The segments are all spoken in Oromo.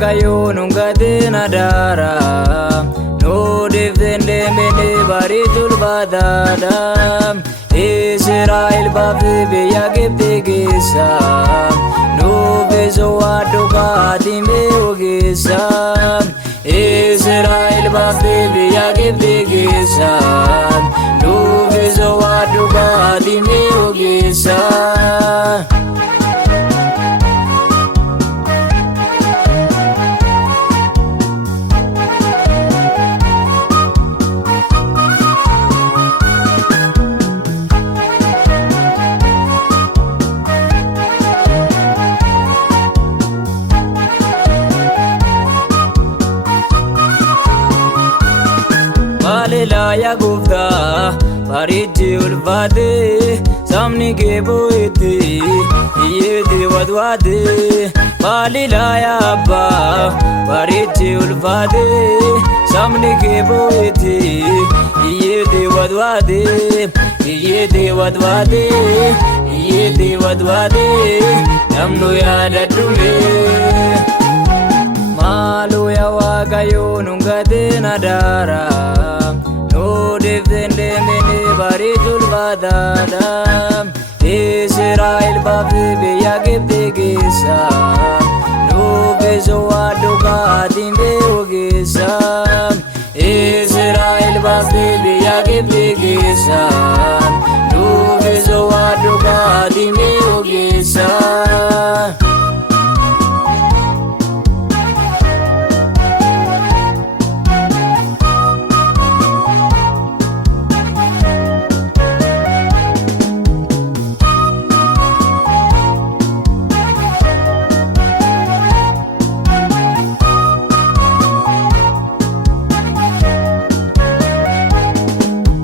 waaqayyoon nun gatiin ADARAA nu defende mene bareechuu barbaada. Israa'el baafte biyya Gibxi keessa nuuf waaddu GATIN ogeessa. Israa'el baafte biyya Gibxi keessa nuuf waaddu GATIN ogeessa. Hallelujah gufta parichi ulfate samni ke boite yede wadwade. Hallelujah abba parichi ulfate samni ke boite yede wadwade. Yede wadwade yede wadwade namnu yaadadume. Malu ya waaqayyoon nun gatiin ADARAA defende mene bareechuu barbaada. Israa'el baafte biyya Gibxi keessa nuuf waaddu GATIN ogeessa. Israa'el baafte biyya Gibxi keessa nuuf waaddu GATIN ogeessa.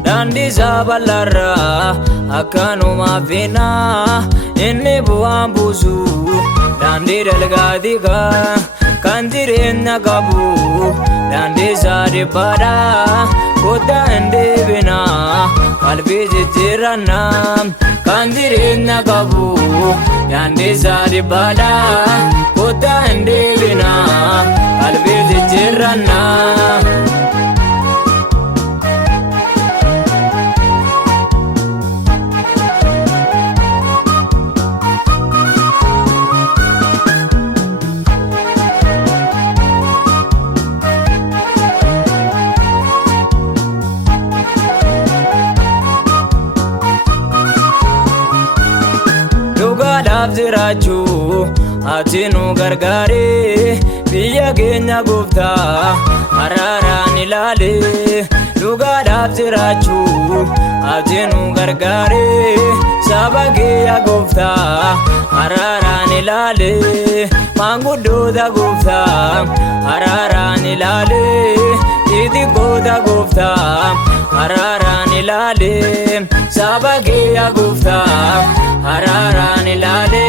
Dandisa balarra akkanuma feena inni bu'aan buusu daandii dalgaatika kan jireenya qabu daandisa dhiphaadha kottaa hin deebina qalbii jijjiirranna kan jireenya qabu daandisa dhiphaadha kottaa hin deebina qalbii jijjiirranna. Dhugaadhaaf jiraachuu ati nu gargaare biyya keenya gooftaa araaraan ilaale. Dhugaadhaaf jiraachuu ati nu gargaare saba kee gooftaa araaraan ilaale. Maanguddoota gooftaa araaraan ilaale xixiqqoota gooftaa araaraan ilaale. Saba kee gooftaa araaraan ilaale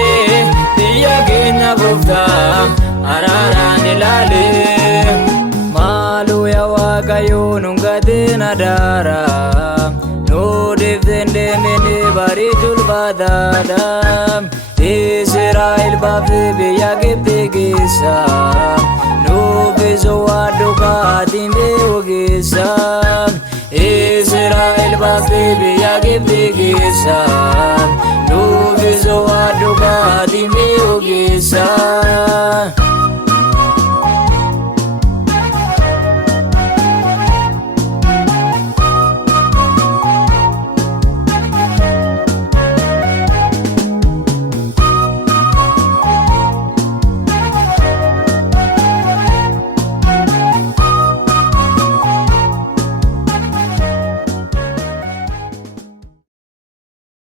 biyya keenya gooftaa araaraan ilaale. Maalu yaa waaqayyoon nun gatiin ADARAA nu defende mene bareechuu barbaada. Israa'el baafte biyya Gibxi keessa nuuf waaddu GATIN ogeessa. Israa'el baafte biyya Gibxi keessa